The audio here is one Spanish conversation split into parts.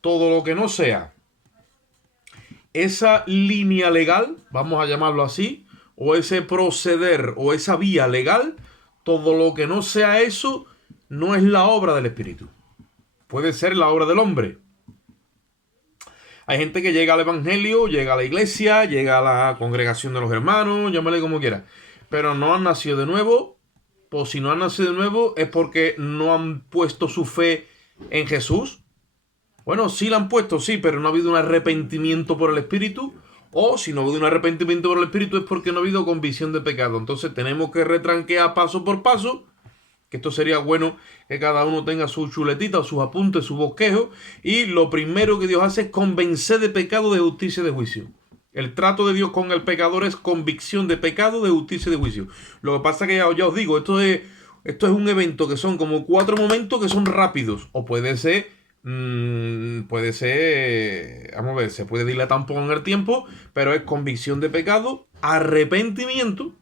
todo lo que no sea esa línea legal, vamos a llamarlo así, o ese proceder o esa vía legal, todo lo que no sea eso no es la obra del Espíritu. Puede ser la obra del hombre. Hay gente que llega al evangelio, llega a la iglesia, llega a la congregación de los hermanos, llámale como quiera, pero no han nacido de nuevo. Pues si no han nacido de nuevo es porque no han puesto su fe en Jesús. Bueno, sí la han puesto, sí, pero no ha habido un arrepentimiento por el Espíritu. O si no ha habido un arrepentimiento por el Espíritu es porque no ha habido convicción de pecado. Entonces tenemos que retranquear paso por paso, que esto sería bueno que cada uno tenga su chuletita, sus apuntes, su bosquejo. Y lo primero que Dios hace es convencer de pecado, de justicia y de juicio. El trato de Dios con el pecador es convicción de pecado, de justicia y de juicio. Lo que pasa es que ya os digo, esto es un evento que son como 4 momentos que son rápidos. O puede ser, vamos a ver, se puede dilatar un poco en el tiempo, pero es convicción de pecado, arrepentimiento,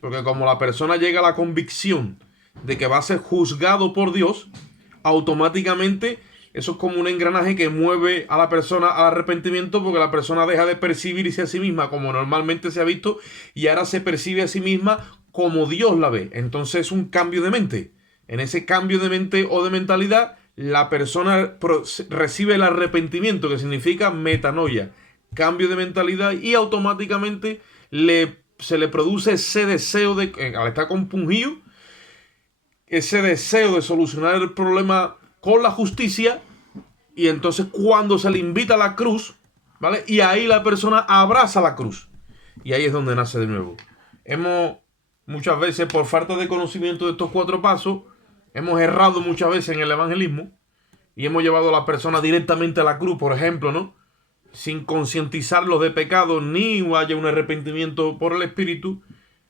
porque como la persona llega a la convicción de que va a ser juzgado por Dios, automáticamente eso es como un engranaje que mueve a la persona al arrepentimiento, porque la persona deja de percibirse a sí misma como normalmente se ha visto y ahora se percibe a sí misma como Dios la ve. Entonces es un cambio de mente. En ese cambio de mente o de mentalidad, la persona recibe el arrepentimiento, que significa metanoia, cambio de mentalidad, y automáticamente se le produce ese deseo de, al estar compungido, ese deseo de solucionar el problema con la justicia. Y entonces cuando se le invita a la cruz, ¿vale? Y ahí la persona abraza la cruz. Y ahí es donde nace de nuevo. Hemos muchas veces, por falta de conocimiento de estos 4 pasos, hemos errado muchas veces en el evangelismo y hemos llevado a la persona directamente a la cruz, por ejemplo, ¿no? Sin concientizarlos de pecado, ni haya un arrepentimiento por el Espíritu.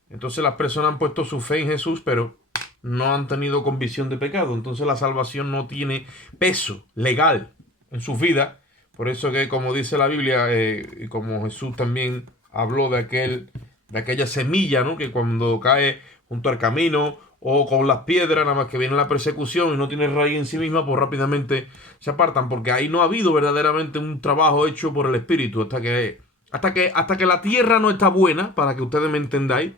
Entonces las personas han puesto su fe en Jesús, pero no han tenido convicción de pecado. Entonces la salvación no tiene peso legal en su vida. Por eso que, como dice la Biblia, y como Jesús también habló de aquella semilla, ¿no? Que cuando cae junto al camino o con las piedras, nada más que viene la persecución y no tiene raíz en sí misma, pues rápidamente se apartan, porque ahí no ha habido verdaderamente un trabajo hecho por el Espíritu hasta que la tierra no está buena, para que ustedes me entendáis,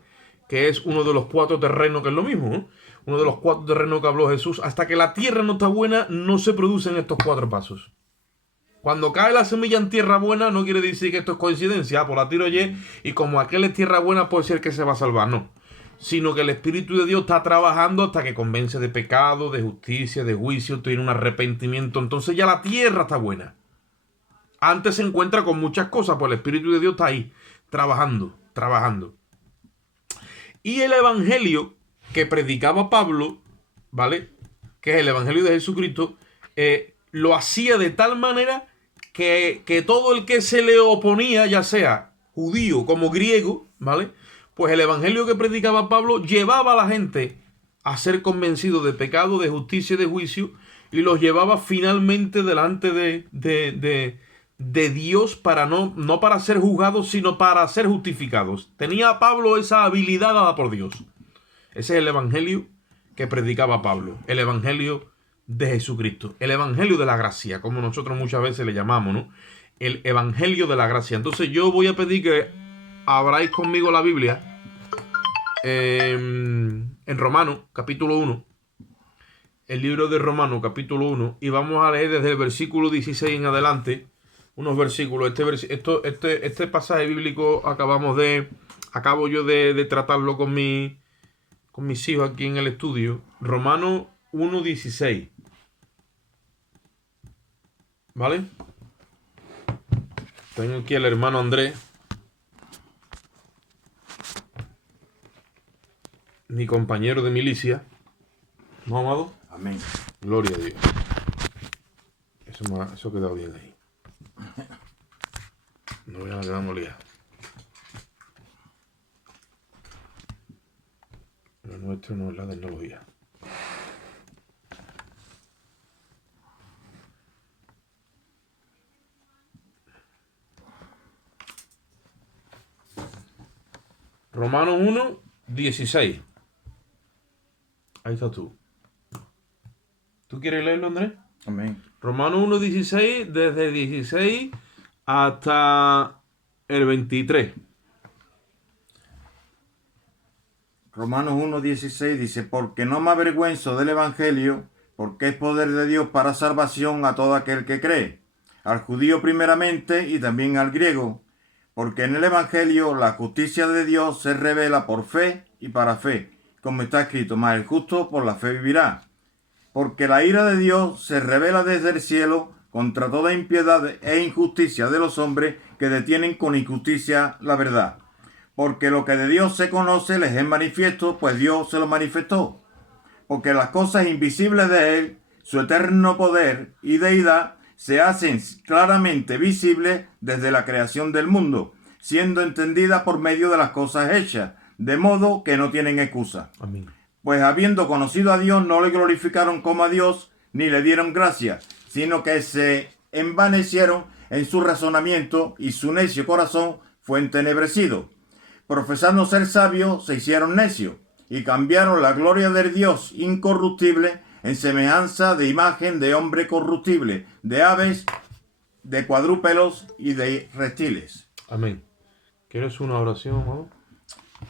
que es uno de los 4 terrenos, que es lo mismo, ¿no? Uno de los 4 terrenos que habló Jesús. Hasta que la tierra no está buena, no se producen estos 4 pasos. Cuando cae la semilla en tierra buena, no quiere decir que esto es coincidencia, por la tiro y como aquel es tierra buena, puede ser que se va a salvar, no. Sino que el Espíritu de Dios está trabajando hasta que convence de pecado, de justicia, de juicio, tiene un arrepentimiento. Entonces ya la tierra está buena. Antes se encuentra con muchas cosas, pues el Espíritu de Dios está ahí, trabajando. Y el evangelio que predicaba Pablo, ¿vale? Que es el evangelio de Jesucristo, lo hacía de tal manera que todo el que se le oponía, ya sea judío como griego, ¿vale? Pues el evangelio que predicaba Pablo llevaba a la gente a ser convencido de pecado, de justicia y de juicio, y los llevaba finalmente delante de Dios, para no para ser juzgados, sino para ser justificados. Tenía Pablo esa habilidad dada por Dios. Ese es el evangelio que predicaba Pablo, el evangelio de Jesucristo, el evangelio de la gracia, como nosotros muchas veces le llamamos, ¿no? El evangelio de la gracia. Entonces yo voy a pedir que abráis conmigo la Biblia en Romano, capítulo 1. El libro de Romano, capítulo 1. Y vamos a leer desde el versículo 16 en adelante unos versículos. Este pasaje bíblico acabo yo de tratarlo con mis hijos aquí en el estudio. Romano 1:16. ¿Vale? Tengo aquí al hermano Andrés, mi compañero de milicia. ¿No, amado? Amén. Gloria a Dios. Eso ha quedado bien ahí. No voy a quedar molida. Lo nuestro no es la tecnología. Romanos 1:16. Ahí está tú. ¿Tú quieres leerlo, Andrés? Amén. Romanos 1:16, desde el 16 hasta el 23. Romanos 1:16 dice, porque no me avergüenzo del Evangelio, porque es poder de Dios para salvación a todo aquel que cree, al judío primeramente y también al griego, porque en el Evangelio la justicia de Dios se revela por fe y para fe, como está escrito, mas el justo por la fe vivirá. Porque la ira de Dios se revela desde el cielo contra toda impiedad e injusticia de los hombres que detienen con injusticia la verdad. Porque lo que de Dios se conoce les es manifiesto, pues Dios se lo manifestó. Porque las cosas invisibles de Él, su eterno poder y deidad, se hacen claramente visibles desde la creación del mundo, siendo entendidas por medio de las cosas hechas, de modo que no tienen excusa. Amén. Pues habiendo conocido a Dios, no le glorificaron como a Dios, ni le dieron gracia, sino que se envanecieron en su razonamiento, y su necio corazón fue entenebrecido. Profesando ser sabios, se hicieron necios, y cambiaron la gloria del Dios incorruptible en semejanza de imagen de hombre corruptible, de aves, de cuadrúpedos y de reptiles. Amén. ¿Quieres una oración, amado?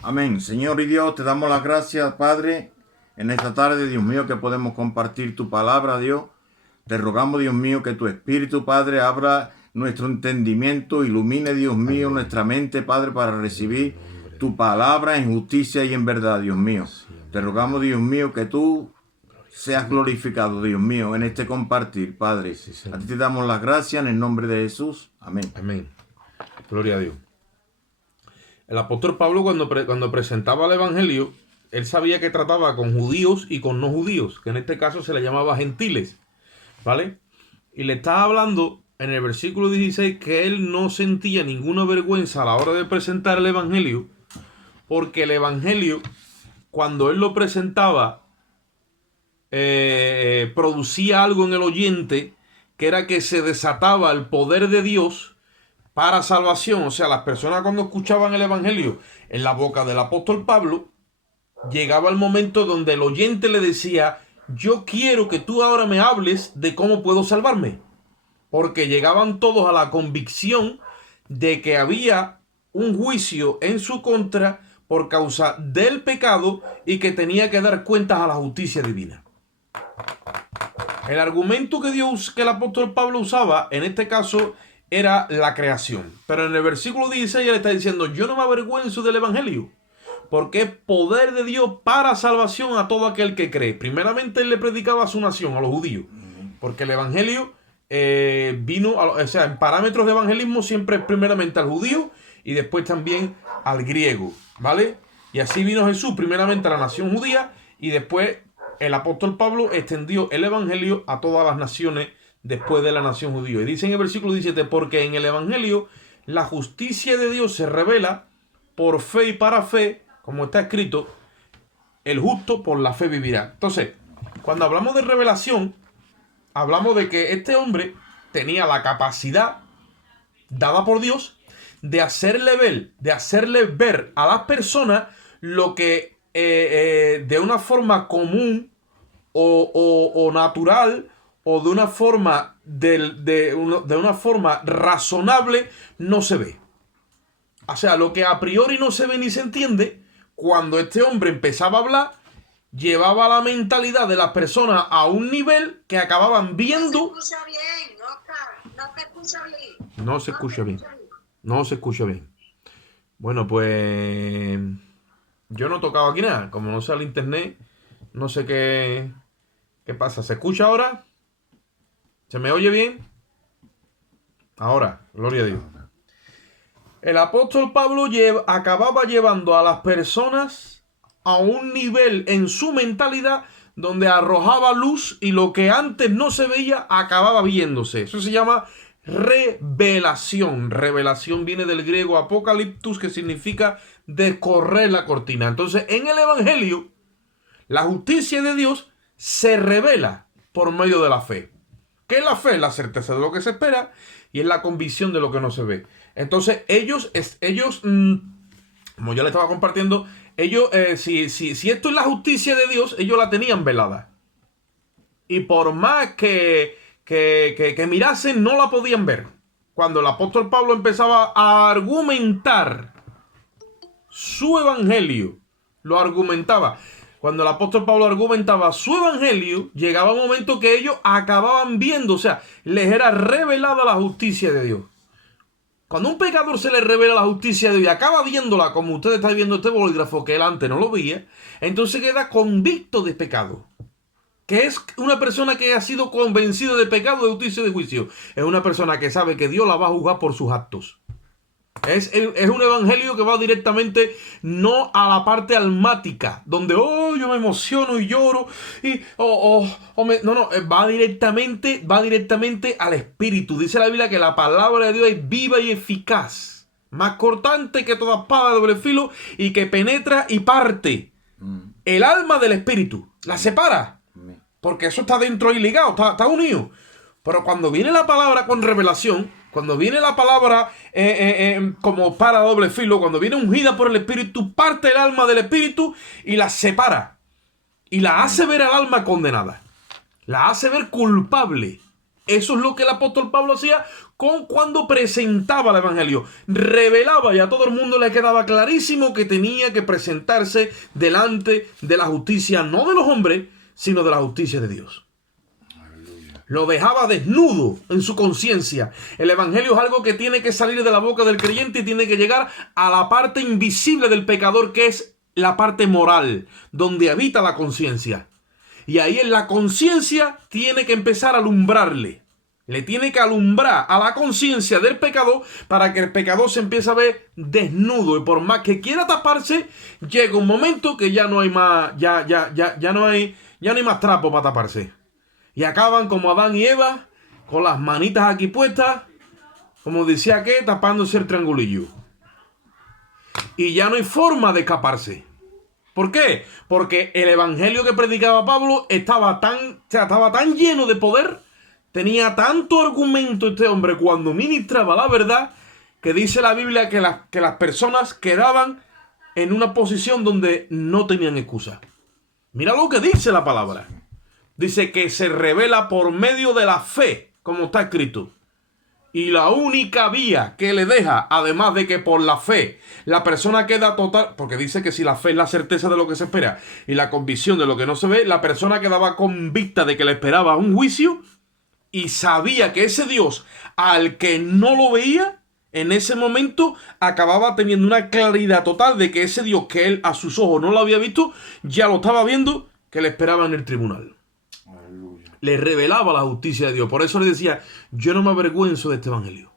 Amén. Señor y Dios, te damos las gracias, Padre, en esta tarde, Dios mío, que podemos compartir tu palabra, Dios. Te rogamos, Dios mío, que tu Espíritu, Padre, abra nuestro entendimiento, ilumine, Dios mío, nuestra mente, Padre, para recibir tu palabra en justicia y en verdad, Dios mío. Te rogamos, Dios mío, que tú seas glorificado, Dios mío, en este compartir, Padre. A ti te damos las gracias en el nombre de Jesús. Amén. Amén. Gloria a Dios. El apóstol Pablo cuando presentaba el Evangelio, él sabía que trataba con judíos y con no judíos, que en este caso se le llamaba gentiles, ¿vale? Y le estaba hablando en el versículo 16 que él no sentía ninguna vergüenza a la hora de presentar el Evangelio, porque el Evangelio, cuando él lo presentaba, producía algo en el oyente, que era que se desataba el poder de Dios para salvación. O sea, las personas cuando escuchaban el Evangelio en la boca del apóstol Pablo, llegaba el momento donde el oyente le decía, yo quiero que tú ahora me hables de cómo puedo salvarme. Porque llegaban todos a la convicción de que había un juicio en su contra por causa del pecado y que tenía que dar cuentas a la justicia divina. El argumento que el apóstol Pablo usaba en este caso era la creación. Pero en el versículo 16 él está diciendo, yo no me avergüenzo del Evangelio, porque es poder de Dios para salvación a todo aquel que cree. Primeramente él le predicaba a su nación, a los judíos, porque el Evangelio vino, o sea, en parámetros de evangelismo siempre primeramente al judío y después también al griego, ¿vale? Y así vino Jesús, primeramente a la nación judía y después el apóstol Pablo extendió el Evangelio a todas las naciones después de la nación judía. Y dice en el versículo 17, porque en el Evangelio la justicia de Dios se revela por fe y para fe, como está escrito, el justo por la fe vivirá. Entonces, cuando hablamos de revelación, hablamos de que este hombre tenía la capacidad dada por Dios de hacerle ver a las personas lo que de una forma común o natural o de una forma de una forma razonable no se ve. O sea, lo que a priori no se ve ni se entiende, cuando este hombre empezaba a hablar, llevaba la mentalidad de las personas a un nivel que acababan viendo. No se escucha bien, Oscar. No se escucha bien. No se escucha bien. No se escucha bien. Bueno, pues yo no he tocado aquí nada. Como no sale internet, no sé qué pasa. ¿Se escucha ahora? ¿Se me oye bien? Ahora, gloria a Dios. El apóstol Pablo acababa llevando a las personas a un nivel en su mentalidad donde arrojaba luz y lo que antes no se veía acababa viéndose. Eso se llama revelación. Revelación viene del griego apocaliptus, que significa descorrer la cortina. Entonces, en el Evangelio, la justicia de Dios se revela por medio de la fe. ¿Qué es la fe? La certeza de lo que se espera y es la convicción de lo que no se ve. Entonces, ellos como ya le estaba compartiendo, ellos, si esto es la justicia de Dios, ellos la tenían velada. Y por más que que mirasen no la podían ver. Cuando el apóstol Pablo empezaba a argumentar su evangelio, lo argumentaba. Cuando el apóstol Pablo argumentaba su evangelio, llegaba un momento que ellos acababan viendo, o sea, les era revelada la justicia de Dios. Cuando a un pecador se le revela la justicia de Dios y acaba viéndola como usted está viendo este bolígrafo que él antes no lo veía, entonces queda convicto de pecado. Que es una persona que ha sido convencida de pecado, de justicia y de juicio. Es una persona que sabe que Dios la va a juzgar por sus actos. Es un evangelio que va directamente no a la parte almática, donde yo me emociono y lloro y no, va directamente al espíritu. Dice la Biblia que la palabra de Dios es viva y eficaz, más cortante que toda espada de doble filo y que penetra y parte el alma del espíritu, la separa, porque eso está dentro y ligado, está unido. Pero cuando viene la palabra con revelación, cuando viene la palabra como para doble filo, cuando viene ungida por el Espíritu, parte el alma del Espíritu y la separa. Y la hace ver al alma condenada. La hace ver culpable. Eso es lo que el apóstol Pablo hacía cuando presentaba el Evangelio. Revelaba y a todo el mundo le quedaba clarísimo que tenía que presentarse delante de la justicia, no de los hombres, sino de la justicia de Dios. Lo dejaba desnudo en su conciencia. El evangelio es algo que tiene que salir de la boca del creyente y tiene que llegar a la parte invisible del pecador, que es la parte moral, donde habita la conciencia. Y ahí en la conciencia tiene que empezar a alumbrarle. Le tiene que alumbrar a la conciencia del pecador para que el pecador se empiece a ver desnudo. Y por más que quiera taparse, llega un momento que ya no hay más, ya no hay más trapo para taparse. Y acaban como Adán y Eva, con las manitas aquí puestas, como decía que, tapándose el triangulillo. Y ya no hay forma de escaparse. ¿Por qué? Porque el evangelio que predicaba Pablo estaba tan lleno de poder, tenía tanto argumento este hombre cuando ministraba la verdad, que dice la Biblia que las personas quedaban en una posición donde no tenían excusa. Mira lo que dice la palabra. Dice que se revela por medio de la fe, como está escrito. Y la única vía que le deja, además de que por la fe la persona queda total, porque dice que si la fe es la certeza de lo que se espera y la convicción de lo que no se ve, la persona quedaba convicta de que le esperaba un juicio y sabía que ese Dios al que no lo veía, en ese momento acababa teniendo una claridad total de que ese Dios que él a sus ojos no lo había visto, ya lo estaba viendo, que le esperaba en el tribunal. Le revelaba la justicia de Dios. Por eso le decía, yo no me avergüenzo de este evangelio.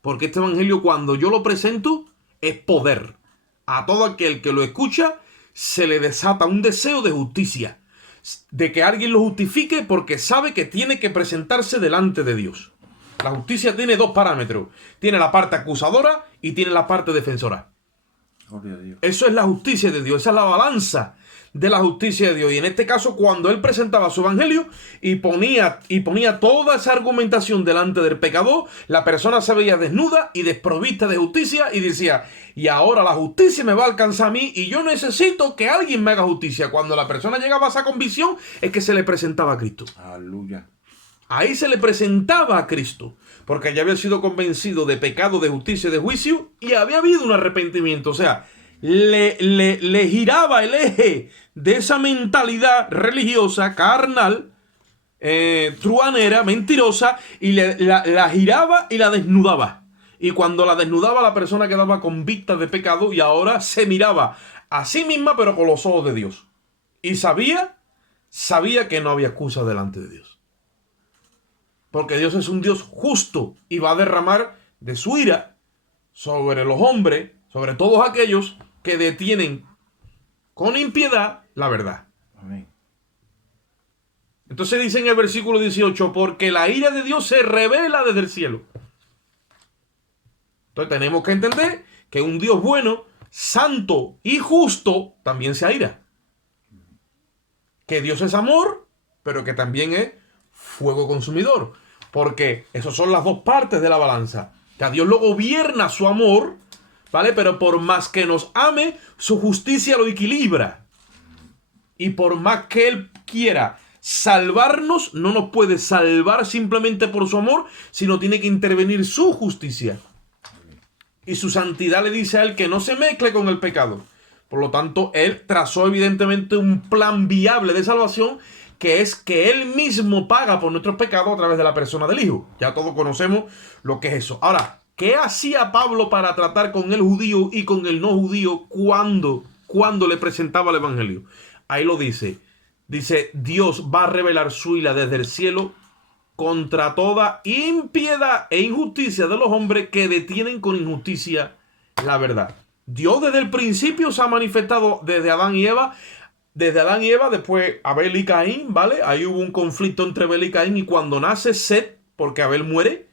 Porque este evangelio, cuando yo lo presento, es poder. A todo aquel que lo escucha, se le desata un deseo de justicia. De que alguien lo justifique porque sabe que tiene que presentarse delante de Dios. La justicia tiene dos parámetros. Tiene la parte acusadora y tiene la parte defensora. Eso es la justicia de Dios. Esa es la balanza de la justicia de Dios. Y en este caso, cuando él presentaba su evangelio y ponía toda esa argumentación delante del pecador, la persona se veía desnuda y desprovista de justicia y decía, y ahora la justicia me va a alcanzar a mí y yo necesito que alguien me haga justicia. Cuando la persona llegaba a esa convicción, es que se le presentaba a Cristo. Aleluya. Ahí se le presentaba a Cristo, porque ya había sido convencido de pecado, de justicia y de juicio, y había habido un arrepentimiento. O sea, le giraba el eje de esa mentalidad religiosa, carnal, truanera, mentirosa, y la giraba y la desnudaba. Y cuando la desnudaba, la persona quedaba convicta de pecado y ahora se miraba a sí misma, pero con los ojos de Dios. Y sabía que no había excusa delante de Dios. Porque Dios es un Dios justo y va a derramar de su ira sobre los hombres, sobre todos aquellos que detienen con impiedad la verdad. Amén. Entonces dice en el versículo 18, porque la ira de Dios se revela desde el cielo. Entonces tenemos que entender que un Dios bueno, santo y justo también se aira. Que Dios es amor, pero que también es fuego consumidor. Porque esas son las dos partes de la balanza. Que a Dios lo gobierna su amor, ¿vale? Pero por más que nos ame, su justicia lo equilibra. Y por más que Él quiera salvarnos, no nos puede salvar simplemente por su amor, sino tiene que intervenir su justicia. Y su santidad le dice a él que no se mezcle con el pecado. Por lo tanto, él trazó evidentemente un plan viable de salvación, que es que él mismo paga por nuestros pecados a través de la persona del Hijo. Ya todos conocemos lo que es eso. Ahora, ¿qué hacía Pablo para tratar con el judío y con el no judío cuando le presentaba el evangelio? Ahí lo dice. Dice, Dios va a revelar su ira desde el cielo contra toda impiedad e injusticia de los hombres que detienen con injusticia la verdad. Dios desde el principio se ha manifestado desde Adán y Eva. Desde Adán y Eva, después Abel y Caín, ¿vale? Ahí hubo un conflicto entre Abel y Caín, y cuando nace Set, porque Abel muere,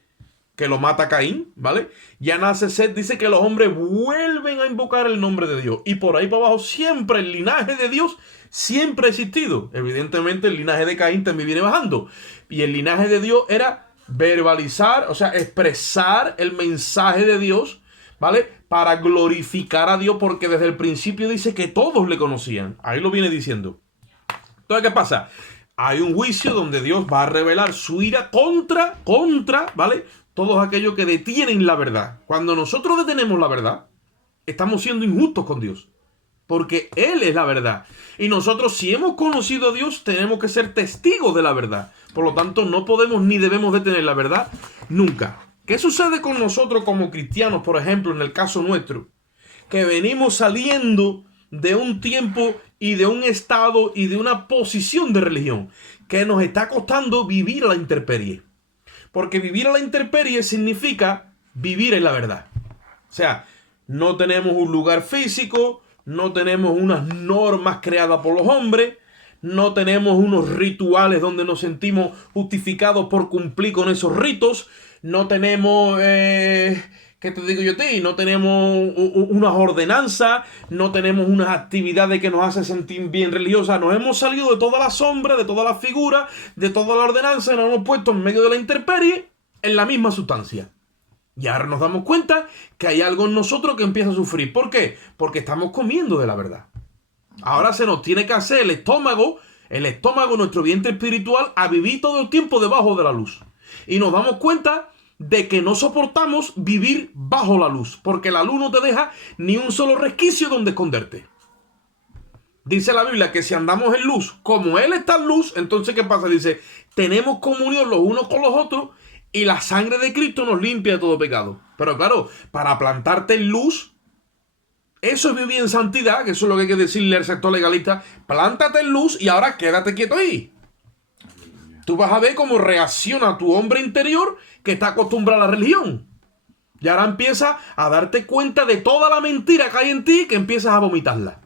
que lo mata Caín, ¿vale? Ya nace Set, dice que los hombres vuelven a invocar el nombre de Dios. Y por ahí para abajo siempre el linaje de Dios siempre ha existido. Evidentemente el linaje de Caín también viene bajando. Y el linaje de Dios era verbalizar, o sea, expresar el mensaje de Dios, ¿vale? Para glorificar a Dios, porque desde el principio dice que todos le conocían. Ahí lo viene diciendo. Entonces, ¿qué pasa? Hay un juicio donde Dios va a revelar su ira contra, ¿vale? Todos aquellos que detienen la verdad. Cuando nosotros detenemos la verdad, estamos siendo injustos con Dios. Porque Él es la verdad. Y nosotros, si hemos conocido a Dios, tenemos que ser testigos de la verdad. Por lo tanto, no podemos ni debemos detener la verdad nunca. ¿Qué sucede con nosotros como cristianos, por ejemplo, en el caso nuestro? Que venimos saliendo de un tiempo y de un estado y de una posición de religión que nos está costando vivir a la intemperie. Porque vivir a la intemperie significa vivir en la verdad. O sea, no tenemos un lugar físico, no tenemos unas normas creadas por los hombres, no tenemos unos rituales donde nos sentimos justificados por cumplir con esos ritos, no tenemos, ¿qué te digo yo a ti? No tenemos unas ordenanzas, no tenemos unas actividades que nos hacen sentir bien religiosas. Nos hemos salido de toda la sombra, de toda la figura, de toda la ordenanza, y nos hemos puesto en medio de la intemperie en la misma sustancia. Y ahora nos damos cuenta que hay algo en nosotros que empieza a sufrir. ¿Por qué? Porque estamos comiendo de la verdad. Ahora se nos tiene que hacer el estómago, nuestro vientre espiritual, a vivir todo el tiempo debajo de la luz. Y nos damos cuenta de que no soportamos vivir bajo la luz, porque la luz no te deja ni un solo resquicio donde esconderte. Dice la Biblia que si andamos en luz, como Él está en luz, entonces ¿qué pasa? Dice, tenemos comunión los unos con los otros y la sangre de Cristo nos limpia de todo pecado. Pero claro, para plantarte en luz, eso es vivir en santidad, que eso es lo que hay que decirle al sector legalista. Plántate en luz y ahora quédate quieto ahí. Tú vas a ver cómo reacciona tu hombre interior que está acostumbrado a la religión. Y ahora empieza a darte cuenta de toda la mentira que hay en ti, que empiezas a vomitarla.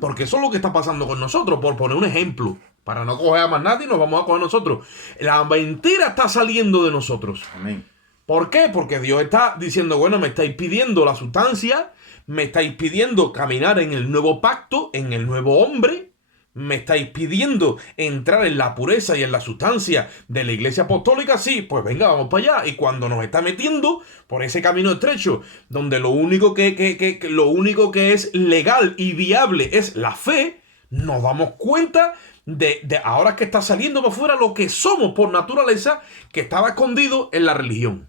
Porque eso es lo que está pasando con nosotros, por poner un ejemplo. Para no coger a más nadie, nos vamos a coger nosotros. La mentira está saliendo de nosotros. Amén. ¿Por qué? Porque Dios está diciendo, bueno, me estáis pidiendo la sustancia, me estáis pidiendo caminar en el nuevo pacto, en el nuevo hombre, me estáis pidiendo entrar en la pureza y en la sustancia de la iglesia apostólica. Sí, pues venga, vamos para allá. Y cuando nos está metiendo por ese camino estrecho, donde lo único que es legal y viable es la fe, nos damos cuenta de ahora que está saliendo para afuera lo que somos por naturaleza, que estaba escondido en la religión.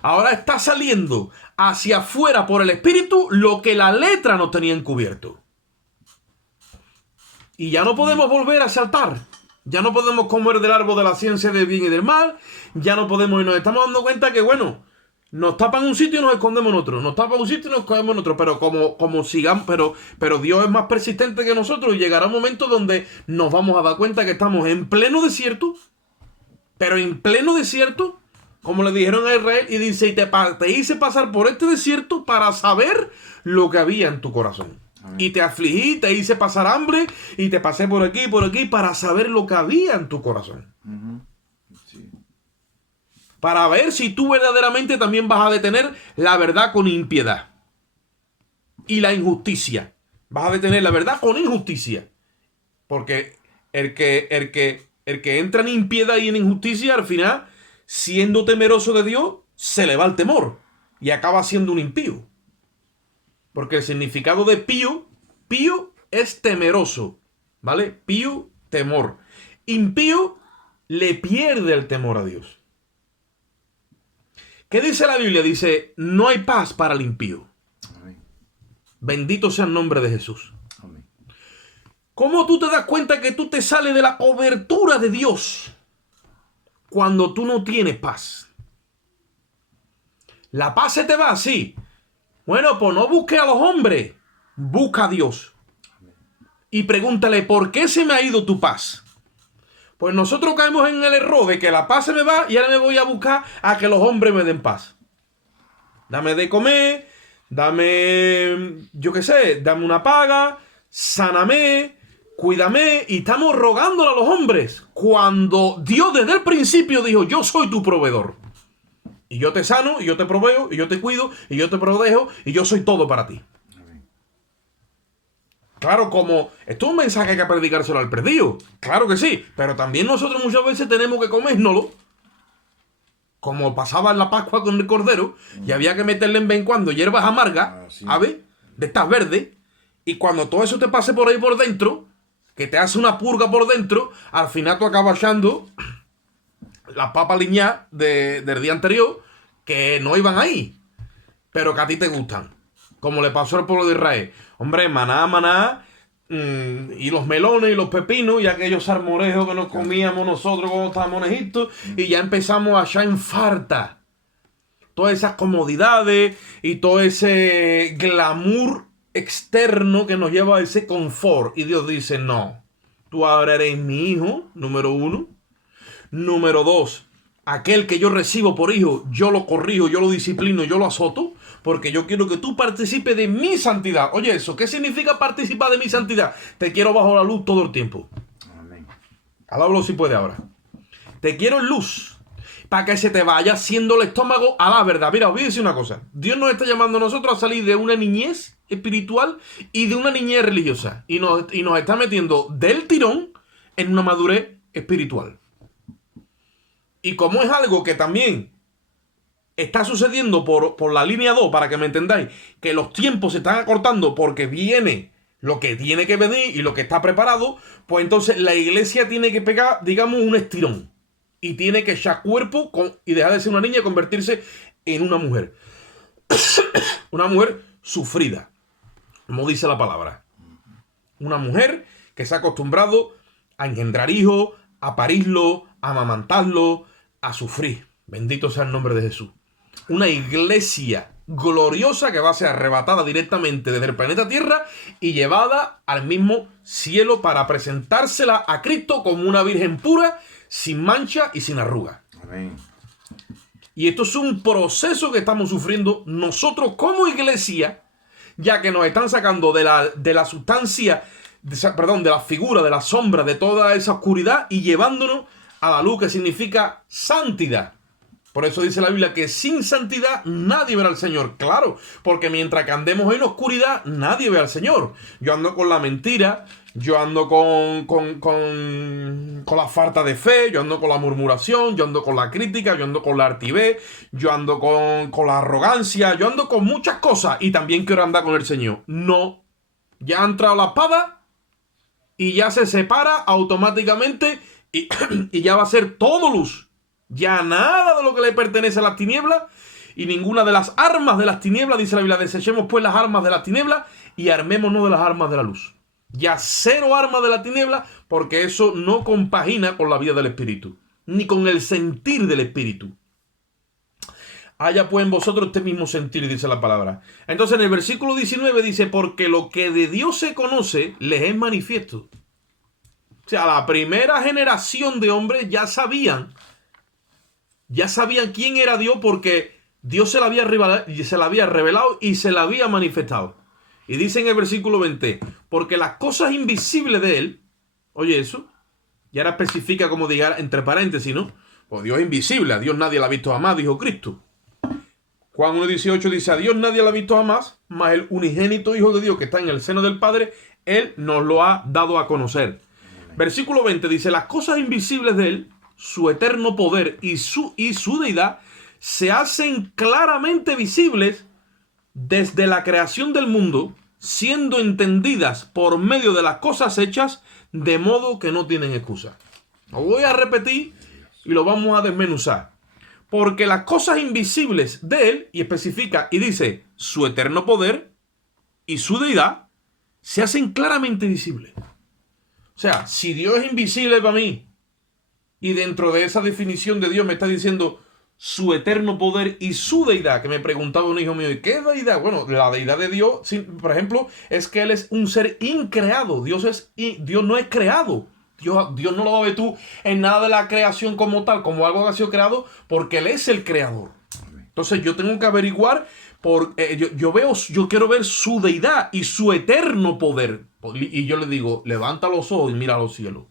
Ahora está saliendo hacia afuera por el espíritu lo que la letra nos tenía encubierto. Y ya no podemos volver a saltar. Ya no podemos comer del árbol de la ciencia del bien y del mal. Ya no podemos, y nos estamos dando cuenta que, bueno, nos tapan un sitio y nos escondemos en otro. Nos tapan un sitio y nos escondemos en otro. Pero como sigamos, pero Dios es más persistente que nosotros, y llegará un momento donde nos vamos a dar cuenta que estamos en pleno desierto. Pero en pleno desierto, como le dijeron a Israel, y dice, y te hice pasar por este desierto para saber lo que había en tu corazón. Amén. Y te afligí, te hice pasar hambre, y te pasé por aquí para saber lo que había en tu corazón. Uh-huh. Sí. Para ver si tú verdaderamente también vas a detener la verdad con impiedad. Y la injusticia. Vas a detener la verdad con injusticia. Porque el que entra en impiedad y en injusticia, al final, siendo temeroso de Dios, se le va el temor. Y acaba siendo un impío. Porque el significado de pío es temeroso. ¿vale? Pío, temor. Impío le pierde el temor a Dios. ¿Qué dice la Biblia? Dice, no hay paz para el impío. Amén. Bendito sea el nombre de Jesús. Amén. ¿Cómo tú te das cuenta que tú te sales de la cobertura de Dios cuando tú no tienes paz? La paz se te va así. Bueno, pues no busques a los hombres, busca a Dios. Y pregúntale, ¿por qué se me ha ido tu paz? Pues nosotros caemos en el error de que la paz se me va y ahora me voy a buscar a que los hombres me den paz. Dame de comer, dame, yo qué sé, dame una paga, sáname, cuídame. Y estamos rogándole a los hombres cuando Dios desde el principio dijo, yo soy tu proveedor. Y yo te sano, y yo te proveo, y yo te cuido, y yo te protejo, y yo soy todo para ti. Claro, como esto es un mensaje que hay que predicárselo al perdido. Claro que sí. Pero también nosotros muchas veces tenemos que comérnoslo. Como pasaba en la Pascua con el Cordero. Y había que meterle en vez en cuando hierbas amargas. Sí. ¿Sabes? De estas verdes. Y cuando todo eso te pase por ahí por dentro. Que te hace una purga por dentro. Al final tú acabas echando las papas liñadas del día anterior. Que no iban ahí. Pero que a ti te gustan. Como le pasó al pueblo de Israel. Hombre, maná, y los melones y los pepinos y aquellos salmorejos que nos comíamos nosotros cuando estábamos en Egipto, y ya empezamos a echar en falta todas esas comodidades y todo ese glamour externo que nos lleva a ese confort. Y Dios dice, no, tú ahora eres mi hijo, número 1. Número 2, aquel que yo recibo por hijo, yo lo corrijo, yo lo disciplino, yo lo azoto. Porque yo quiero que tú participes de mi santidad. Oye, ¿eso qué significa participar de mi santidad? Te quiero bajo la luz todo el tiempo. Amén. Alábalo si puede ahora. Te quiero en luz. Para que se te vaya haciendo el estómago a la verdad. Mira, os voy a decir una cosa. Dios nos está llamando a nosotros a salir de una niñez espiritual y de una niñez religiosa. Y nos está metiendo del tirón en una madurez espiritual. Y como es algo que también está sucediendo por la línea 2, para que me entendáis, que los tiempos se están acortando porque viene lo que tiene que venir y lo que está preparado, pues entonces la iglesia tiene que pegar, digamos, un estirón. Y tiene que echar cuerpo y dejar de ser una niña y convertirse en una mujer. Una mujer sufrida, como dice la palabra. Una mujer que se ha acostumbrado a engendrar hijos, a parirlo, a amamantarlo, a sufrir. Bendito sea el nombre de Jesús. Una iglesia gloriosa que va a ser arrebatada directamente desde el planeta Tierra y llevada al mismo cielo para presentársela a Cristo como una virgen pura, sin mancha y sin arruga. Amén. Y esto es un proceso que estamos sufriendo nosotros como iglesia, ya que nos están sacando de la sustancia, de la figura, de la sombra, de toda esa oscuridad y llevándonos a la luz, que significa santidad. Por eso dice la Biblia que sin santidad nadie verá al Señor. Claro, porque mientras que andemos en oscuridad, nadie ve al Señor. Yo ando con la mentira, yo ando con la falta de fe, yo ando con la murmuración, yo ando con la crítica, yo ando con la altivez, yo ando con la arrogancia, yo ando con muchas cosas y también quiero andar con el Señor. No, ya ha entrado la espada y ya se separa automáticamente y ya va a ser todo luz. Ya nada de lo que le pertenece a las tinieblas y ninguna de las armas de las tinieblas, dice la Biblia, desechemos pues las armas de las tinieblas y armémonos de las armas de la luz. Ya cero armas de la tiniebla, porque eso no compagina con la vida del Espíritu, ni con el sentir del Espíritu. Haya pues en vosotros este mismo sentir, dice la palabra. Entonces en el versículo 19 dice, porque lo que de Dios se conoce les es manifiesto. O sea, la primera generación de hombres ya sabían quién era Dios, porque Dios se la había revelado y se la había manifestado. Y dice en el versículo 20, porque las cosas invisibles de Él, oye eso, y ahora especifica como diga entre paréntesis, ¿no? Pues Dios es invisible, a Dios nadie la ha visto jamás, dijo Cristo. Juan 1.18 dice, a Dios nadie la ha visto jamás, mas el unigénito Hijo de Dios que está en el seno del Padre, Él nos lo ha dado a conocer. Versículo 20 dice, las cosas invisibles de Él, su eterno poder y su deidad, se hacen claramente visibles desde la creación del mundo, siendo entendidas por medio de las cosas hechas, de modo que no tienen excusa. Lo voy a repetir y lo vamos a desmenuzar. Porque las cosas invisibles de él, y especifica y dice su eterno poder y su deidad, se hacen claramente visibles. O sea, si Dios es invisible para mí, y dentro de esa definición de Dios me está diciendo su eterno poder y su deidad, que me preguntaba un hijo mío, ¿y qué deidad? Bueno, la deidad de Dios, por ejemplo, es que Él es un ser increado. Dios no es creado. Dios no lo ves tú en nada de la creación como tal, como algo que ha sido creado, porque Él es el creador. Entonces yo tengo que averiguar, yo quiero ver su deidad y su eterno poder. Y yo le digo, levanta los ojos y mira a los cielos.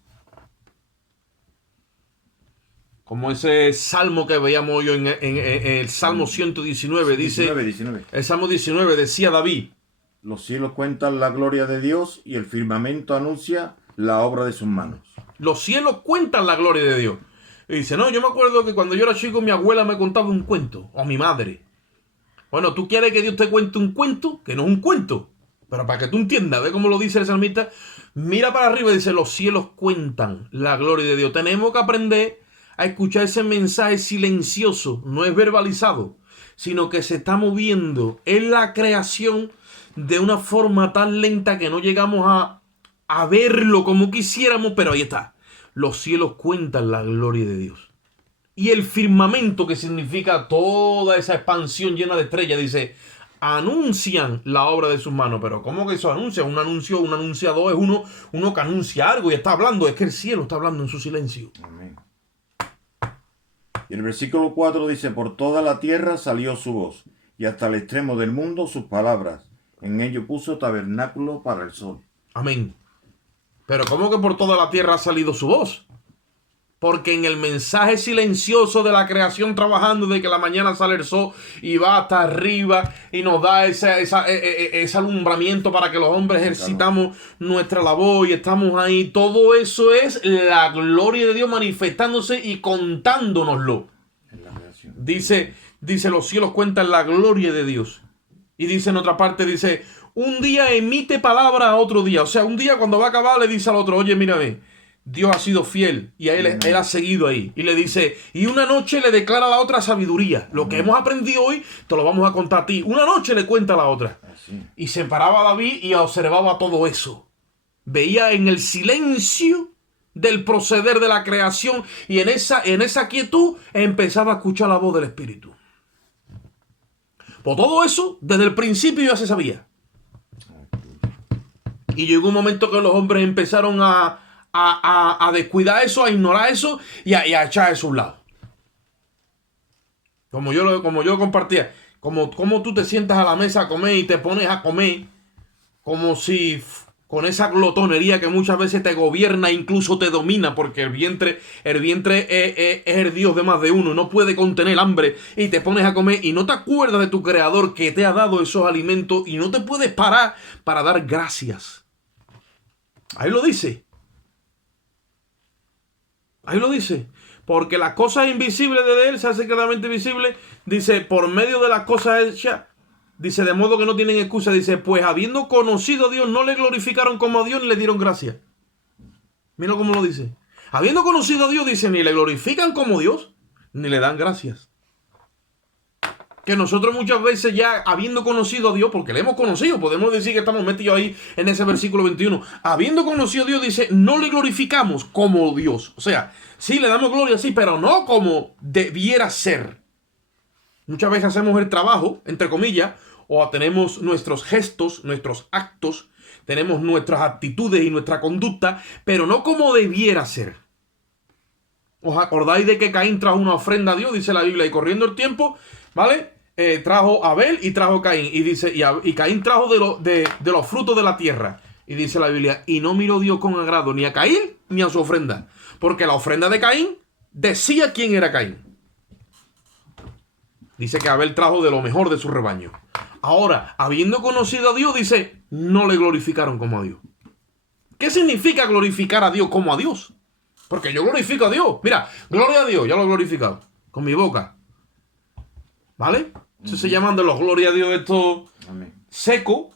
Como ese salmo que veíamos hoy en el Salmo 119, dice, 19. el Salmo 19 decía David, Los cielos cuentan la gloria de Dios y el firmamento anuncia la obra de sus manos. los cielos cuentan la gloria de Dios. Y dice, no, yo me acuerdo que cuando yo era chico mi abuela me contaba un cuento, o mi madre. Bueno, tú quieres que Dios te cuente un cuento, que no es un cuento, pero para que tú entiendas, ve cómo lo dice el salmista, mira para arriba y dice, los cielos cuentan la gloria de Dios. Tenemos que aprender a escuchar ese mensaje silencioso, no es verbalizado, sino que se está moviendo en la creación de una forma tan lenta que no llegamos a verlo como quisiéramos, pero ahí está. Los cielos cuentan la gloria de Dios. Y el firmamento, que significa toda esa expansión llena de estrellas, dice, anuncian la obra de sus manos. Pero ¿cómo que eso anuncia? Un anunciador es uno que anuncia algo y está hablando. Es que el cielo está hablando en su silencio. Amén. Y el versículo 4 dice, por toda la tierra salió su voz, y hasta el extremo del mundo sus palabras. En ello puso tabernáculo para el sol. Amén. Pero ¿cómo que por toda la tierra ha salido su voz? Porque en el mensaje silencioso de la creación trabajando, de que la mañana sale el sol y va hasta arriba y nos da ese alumbramiento para que los hombres ejercitamos nuestra labor y estamos ahí. Todo eso es la gloria de Dios manifestándose y contándonoslo. En la creación. Dice, los cielos cuentan la gloria de Dios. Y dice en otra parte, dice, un día emite palabra a otro día. O sea, un día cuando va a acabar le dice al otro, oye, mírame, Dios ha sido fiel y a él ha seguido ahí. Y le dice, y una noche le declara a la otra sabiduría. Lo que hemos aprendido hoy, te lo vamos a contar a ti. Una noche le cuenta a la otra. Así. Y se paraba David y observaba todo eso. Veía en el silencio del proceder de la creación y en esa quietud empezaba a escuchar la voz del Espíritu. Por todo eso, desde el principio ya se sabía. Y llegó un momento que los hombres empezaron a descuidar eso, a ignorar eso y a echar eso a un lado. Como yo compartía, como tú te sientas a la mesa a comer y te pones a comer como si con esa glotonería que muchas veces te gobierna, incluso te domina, porque el vientre es el Dios de más de uno, no puede contener hambre, y te pones a comer y no te acuerdas de tu Creador que te ha dado esos alimentos y no te puedes parar para dar gracias. Ahí lo dice. Ahí lo dice. Porque las cosas invisibles de él se hacen claramente visibles. Dice, por medio de las cosas hechas. Dice, de modo que no tienen excusa. Dice, pues habiendo conocido a Dios, no le glorificaron como a Dios ni le dieron gracia. Mira cómo lo dice. Habiendo conocido a Dios, dice, ni le glorifican como Dios, ni le dan gracias. Que nosotros muchas veces ya, habiendo conocido a Dios, porque le hemos conocido, podemos decir que estamos metidos ahí en ese versículo 21. Habiendo conocido a Dios, dice, no le glorificamos como Dios. O sea, sí le damos gloria, sí, pero no como debiera ser. Muchas veces hacemos el trabajo, entre comillas, o tenemos nuestros gestos, nuestros actos, tenemos nuestras actitudes y nuestra conducta, pero no como debiera ser. ¿Os acordáis de que Caín trajo una ofrenda a Dios? Dice la Biblia, y corriendo el tiempo, ¿vale? Trajo Abel y trajo Caín. Y dice, y Caín trajo de los frutos de la tierra. Y dice la Biblia, y no miró Dios con agrado ni a Caín ni a su ofrenda. Porque la ofrenda de Caín decía quién era Caín. Dice que Abel trajo de lo mejor de su rebaño. Ahora, habiendo conocido a Dios, dice, no le glorificaron como a Dios. ¿Qué significa glorificar a Dios como a Dios? Porque yo glorifico a Dios. Mira, gloria a Dios, ya lo he glorificado. Con mi boca. ¿Vale? Eso se llaman de los gloria a Dios esto seco.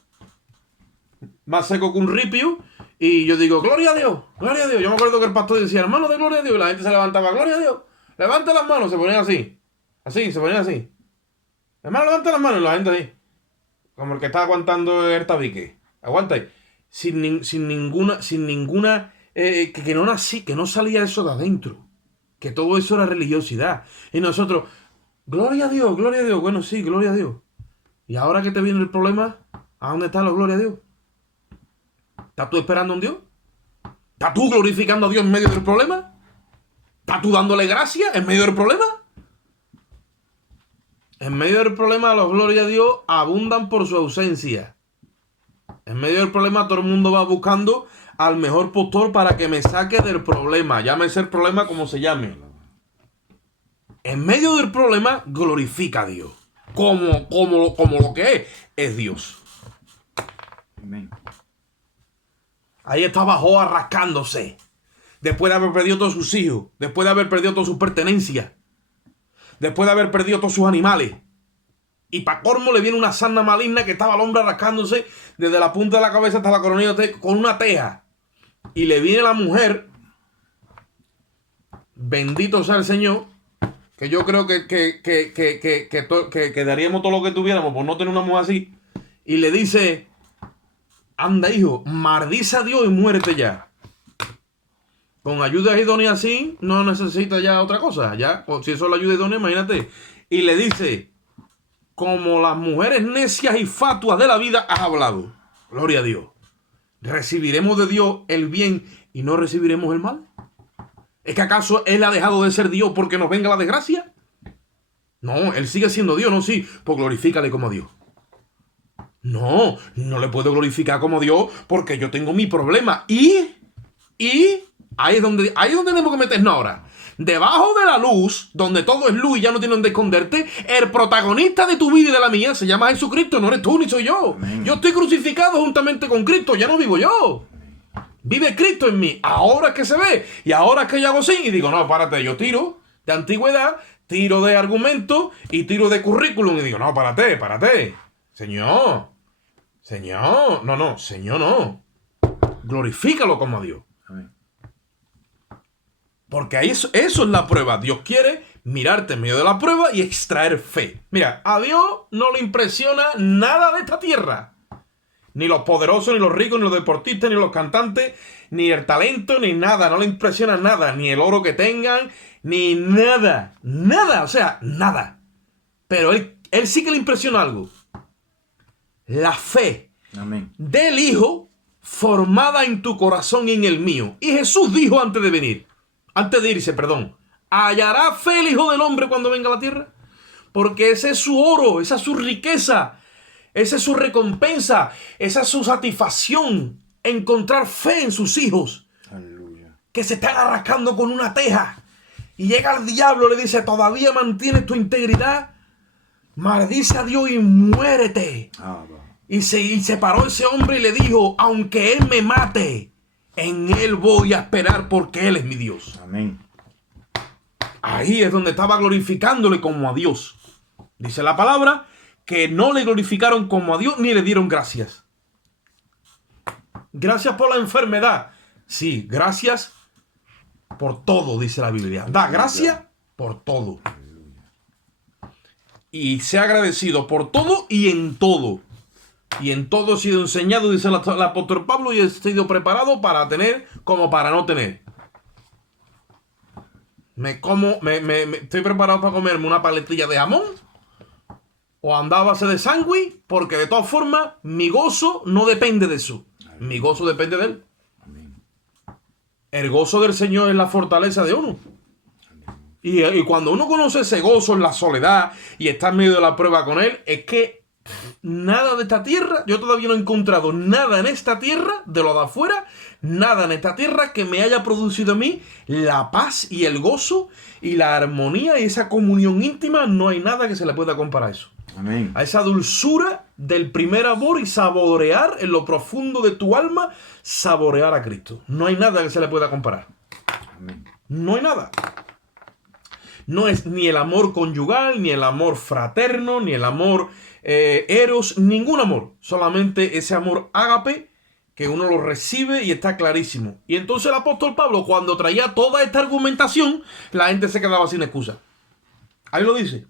Más seco que un ripio. Y yo digo, gloria a Dios, gloria a Dios. Yo me acuerdo que el pastor decía, hermano de gloria a Dios. Y la gente se levantaba, gloria a Dios. Levante las manos, se ponían así. Así, se ponían así. Hermano, levante las manos. Y la gente ahí. Como el que está aguantando el tabique. Aguanta ahí. Sin ninguna, que no salía eso de adentro. Que todo eso era religiosidad. Y nosotros, gloria a Dios, gloria a Dios. Bueno, sí, gloria a Dios. Y ahora que te viene el problema, ¿a dónde está la gloria a Dios? ¿Estás tú esperando a un Dios? ¿Estás tú glorificando a Dios en medio del problema? ¿Estás tú dándole gracias en medio del problema? En medio del problema, los gloria a Dios abundan por su ausencia. En medio del problema, todo el mundo va buscando al mejor postor para que me saque del problema. Llámese el problema como se llame. En medio del problema, glorifica a Dios. Como lo que es Dios. Amén. Ahí estaba Joab rascándose. Después de haber perdido todos sus hijos. Después de haber perdido todas sus pertenencias. Después de haber perdido todos sus animales. Y para colmo le viene una sarna maligna que estaba el hombre rascándose desde la punta de la cabeza hasta la coronilla con una teja. Y le viene la mujer. Bendito sea el Señor. Que yo creo que daríamos todo lo que tuviéramos por no tener una mujer así. Y le dice... Anda, hijo, maldice a Dios y muérete ya. Con ayuda idónea así, no necesita ya otra cosa. Ya, si eso es la ayuda idónea, imagínate. Y le dice, como las mujeres necias y fatuas de la vida has hablado. Gloria a Dios. ¿Recibiremos de Dios el bien y no recibiremos el mal? ¿Es que acaso Él ha dejado de ser Dios porque nos venga la desgracia? No, Él sigue siendo Dios, no, sí. Pues glorifícale como Dios. No le puedo glorificar como Dios porque yo tengo mi problema. Y ahí es donde tenemos que meternos ahora. Debajo de la luz, donde todo es luz y ya no tienen dónde esconderte, el protagonista de tu vida y de la mía se llama Jesucristo. No eres tú ni soy yo. Amén. Yo estoy crucificado juntamente con Cristo. Ya no vivo yo. Vive Cristo en mí. Ahora es que se ve. Y ahora es que yo hago así. Y digo, no, párate. Yo tiro de antigüedad, tiro de argumento y tiro de currículum. Y digo, no, párate. Señor, no. Glorifícalo como a Dios. Amén. Porque eso es la prueba. Dios quiere mirarte en medio de la prueba y extraer fe. Mira, a Dios no le impresiona nada de esta tierra. Ni los poderosos, ni los ricos, ni los deportistas, ni los cantantes, ni el talento, ni nada. No le impresiona nada. Ni el oro que tengan, ni nada. Nada, o sea, nada. Pero él sí que le impresiona algo. La fe. Amén. Del Hijo formada en tu corazón y en el mío. Y Jesús dijo antes de irse, ¿hallará fe el Hijo del Hombre cuando venga a la tierra? Porque ese es su oro, esa es su riqueza, esa es su recompensa, esa es su satisfacción, encontrar fe en sus hijos. Aleluya. Que se están arrastrando con una teja. Y llega el diablo y le dice, ¿todavía mantienes tu integridad? Maldice a Dios y muérete. Y se paró ese hombre y le dijo, aunque Él me mate, en Él voy a esperar porque Él es mi Dios. Amén. Ahí es donde estaba glorificándole como a Dios. Dice la palabra que no le glorificaron como a Dios ni le dieron gracias. Gracias por la enfermedad. Sí, gracias por todo, dice la Biblia. Da gracias por todo. Y sea agradecido por todo y en todo. Y en todo he sido enseñado, dice el apóstol Pablo, y he sido preparado para tener como para no tener. Estoy preparado para comerme una paletilla de jamón o andar a base de sándwich, porque de todas formas mi gozo no depende de eso. Mi gozo depende de Él. El gozo del Señor es la fortaleza de uno. Y cuando uno conoce ese gozo en la soledad y está en medio de la prueba con Él, es que nada de esta tierra, yo todavía no he encontrado nada en esta tierra, de lo de afuera, nada en esta tierra que me haya producido a mí la paz y el gozo y la armonía y esa comunión íntima. No hay nada que se le pueda comparar a eso. Amén. A esa dulzura del primer amor y saborear en lo profundo de tu alma, saborear a Cristo. No hay nada que se le pueda comparar. Amén. No hay nada. No es ni el amor conyugal, ni el amor fraterno, ni el amor eros, ningún amor. Solamente ese amor ágape que uno lo recibe y está clarísimo. Y entonces el apóstol Pablo, cuando traía toda esta argumentación, la gente se quedaba sin excusa. Ahí lo dice.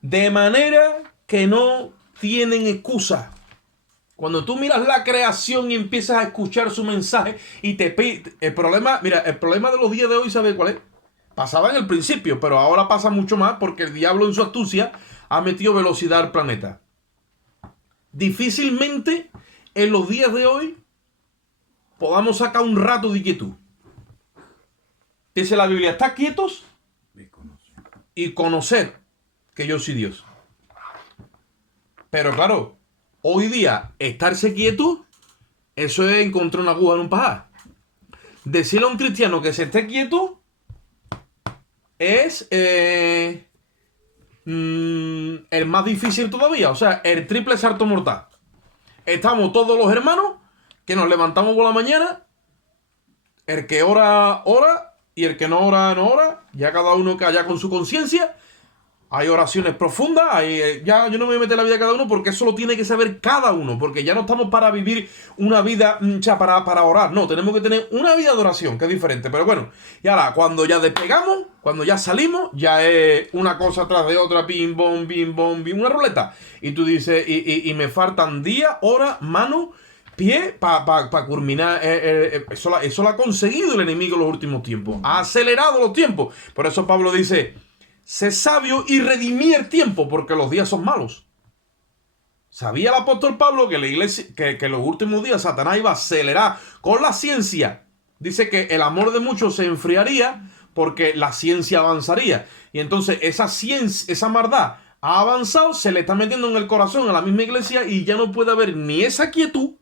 De manera que no tienen excusa. Cuando tú miras la creación y empiezas a escuchar su mensaje y te pide... El problema de los días de hoy, ¿sabes cuál es? Pasaba en el principio, pero ahora pasa mucho más porque el diablo en su astucia ha metido velocidad al planeta. Difícilmente en los días de hoy podamos sacar un rato de quietud. Dice la Biblia, estad quietos y conocer que yo soy Dios. Pero claro, hoy día estarse quieto, eso es encontrar una aguja en un pajar. Decirle a un cristiano que se esté quieto es el más difícil todavía. O sea, el triple salto mortal. Estamos todos los hermanos que nos levantamos por la mañana. El que ora, ora. Y el que no ora, no ora. Ya cada uno calla con su conciencia. Hay oraciones profundas. Ya yo no me voy a meter en la vida de cada uno porque eso lo tiene que saber cada uno. Porque ya no estamos para vivir una vida para orar. No, tenemos que tener una vida de oración, que es diferente. Pero bueno, y ahora, cuando ya despegamos, cuando ya salimos, ya es una cosa tras de otra, bim, bom, una ruleta. Y tú dices, y me faltan días, horas, manos, pie, para culminar. Eso lo ha conseguido el enemigo en los últimos tiempos. Ha acelerado los tiempos. Por eso Pablo dice... Sé sabio y redimí el tiempo, porque los días son malos. Sabía el apóstol Pablo que la iglesia, que en los últimos días Satanás iba a acelerar con la ciencia. Dice que el amor de muchos se enfriaría porque la ciencia avanzaría. Y entonces esa ciencia, esa maldad ha avanzado, se le está metiendo en el corazón a la misma iglesia y ya no puede haber ni esa quietud,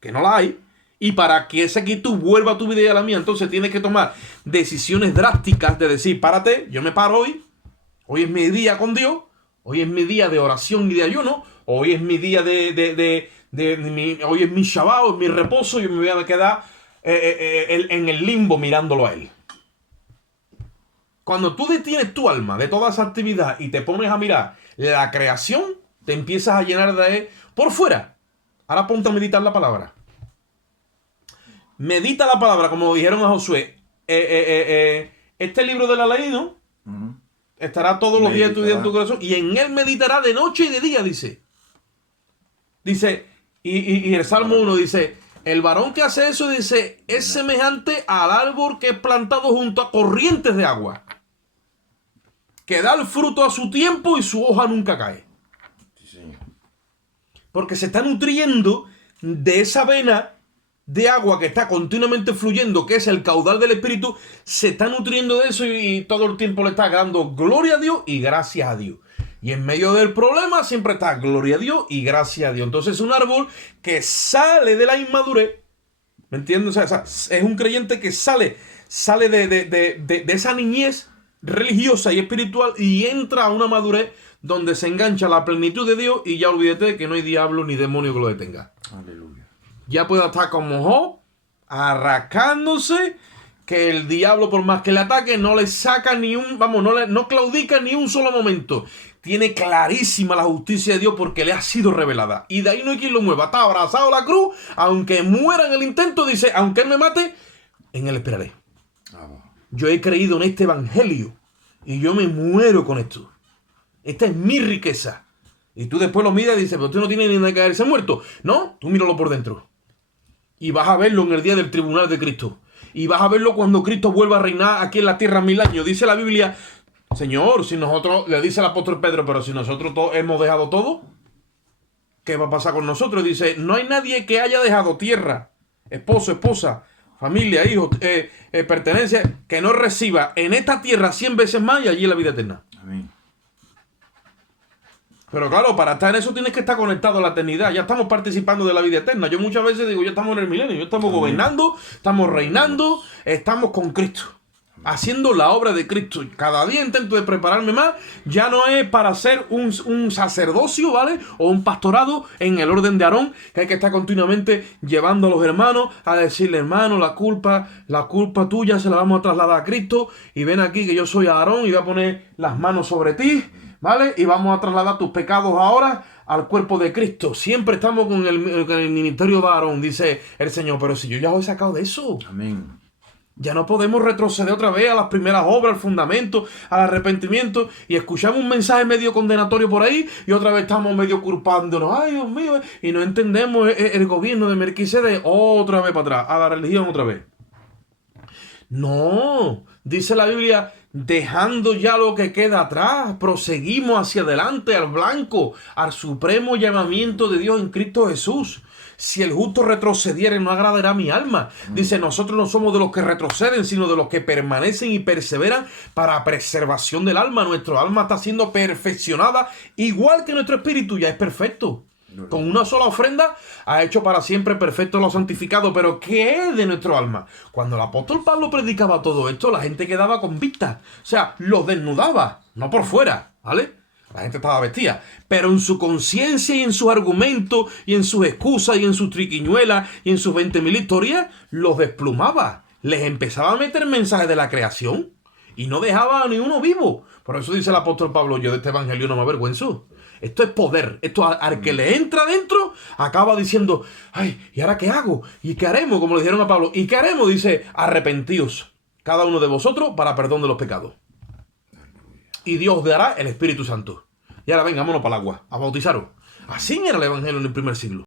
que no la hay. Y para que esa quietud vuelva a tu vida y a la mía, entonces tienes que tomar decisiones drásticas de decir, párate, yo me paro hoy. Hoy es mi día con Dios. Hoy es mi día de oración y de ayuno. Hoy es mi día hoy es mi Shabbat, hoy es mi reposo. Yo me voy a quedar en el limbo mirándolo a Él. Cuando tú detienes tu alma de toda esa actividad y te pones a mirar la creación, te empiezas a llenar de por fuera. Ahora ponte a meditar la palabra. Medita la palabra, como dijeron a Josué. Este libro de la ley, ¿no? Uh-huh. Estará todos los días estudiando en tu corazón. Y en él meditará de noche y de día, dice. Dice, y el Salmo 1 dice, el varón que hace eso, dice, es semejante al árbol que es plantado junto a corrientes de agua, que da el fruto a su tiempo y su hoja nunca cae. Sí, señor. Porque se está nutriendo de esa vena de agua que está continuamente fluyendo, que es el caudal del Espíritu, se está nutriendo de eso y todo el tiempo le está dando gloria a Dios y gracias a Dios. Y en medio del problema siempre está gloria a Dios y gracias a Dios. Entonces es un árbol que sale de la inmadurez, ¿me entiendes? O sea, es un creyente que sale de esa niñez religiosa y espiritual y entra a una madurez donde se engancha la plenitud de Dios y ya olvídate de que no hay diablo ni demonio que lo detenga. Aleluya. Ya puede estar como Job, arrancándose, que el diablo, por más que le ataque, no le saca no claudica ni un solo momento. Tiene clarísima la justicia de Dios porque le ha sido revelada. Y de ahí no hay quien lo mueva. Está abrazado a la cruz, aunque muera en el intento, dice, aunque él me mate, en él esperaré. Yo he creído en este evangelio y yo me muero con esto. Esta es mi riqueza. Y tú después lo miras y dices, pero tú no tienes ni de caerse muerto. No, tú míralo por dentro. Y vas a verlo en el día del tribunal de Cristo. Y vas a verlo cuando Cristo vuelva a reinar aquí en la tierra 1000 años. Dice la Biblia, Señor, si nosotros, le dice el apóstol Pedro, pero si nosotros hemos dejado todo, ¿qué va a pasar con nosotros? Dice, no hay nadie que haya dejado tierra, esposo, esposa, familia, hijos, pertenencia, que no reciba en esta tierra 100 veces más y allí la vida eterna. Amén. Pero claro, para estar en eso tienes que estar conectado a la eternidad. Ya estamos participando de la vida eterna. Yo muchas veces digo, ya estamos en el milenio, ya estamos gobernando, estamos reinando, estamos con Cristo, haciendo la obra de Cristo. Cada día intento de prepararme más. Ya no es para ser un sacerdocio, ¿vale? O un pastorado en el orden de Aarón, que hay que estar continuamente llevando a los hermanos a decirle, hermano, la culpa tuya se la vamos a trasladar a Cristo. Y ven aquí que yo soy Aarón y voy a poner las manos sobre ti, ¿vale? Y vamos a trasladar tus pecados ahora al cuerpo de Cristo. Siempre estamos con el ministerio de Aarón, dice el Señor. Pero si yo ya os he sacado de eso. Amén. Ya no podemos retroceder otra vez a las primeras obras, al fundamento, al arrepentimiento, y escuchamos un mensaje medio condenatorio por ahí y otra vez estamos medio culpándonos. Ay, Dios mío, y no entendemos el gobierno de Melquisedec otra vez para atrás, a la religión otra vez. No, dice la Biblia, dejando ya lo que queda atrás, proseguimos hacia adelante al blanco, al supremo llamamiento de Dios en Cristo Jesús. Si el justo retrocediere, no agradará a mi alma. Dice, nosotros no somos de los que retroceden, sino de los que permanecen y perseveran para preservación del alma. Nuestro alma está siendo perfeccionada, igual que nuestro espíritu ya es perfecto. Con una sola ofrenda ha hecho para siempre perfecto lo santificado. Pero ¿qué es de nuestro alma? Cuando el apóstol Pablo predicaba todo esto, la gente quedaba convicta. O sea, los desnudaba, no por fuera, ¿vale? La gente estaba vestida, pero en su conciencia y en sus argumentos y en sus excusas y en sus triquiñuelas y en sus 20.000 historias, los desplumaba. Les empezaba a meter mensajes de la creación y no dejaba a ni uno vivo. Por eso dice el apóstol Pablo, yo de este evangelio no me avergüenzo. Esto es poder. Esto al que le entra dentro, acaba diciendo, ay, ¿y ahora qué hago? ¿Y qué haremos? Como le dijeron a Pablo. ¿Y qué haremos? Dice, arrepentíos cada uno de vosotros para perdón de los pecados. Y Dios os dará el Espíritu Santo. Y ahora venga, vámonos para el agua, a bautizaros. Así era el evangelio en el primer siglo.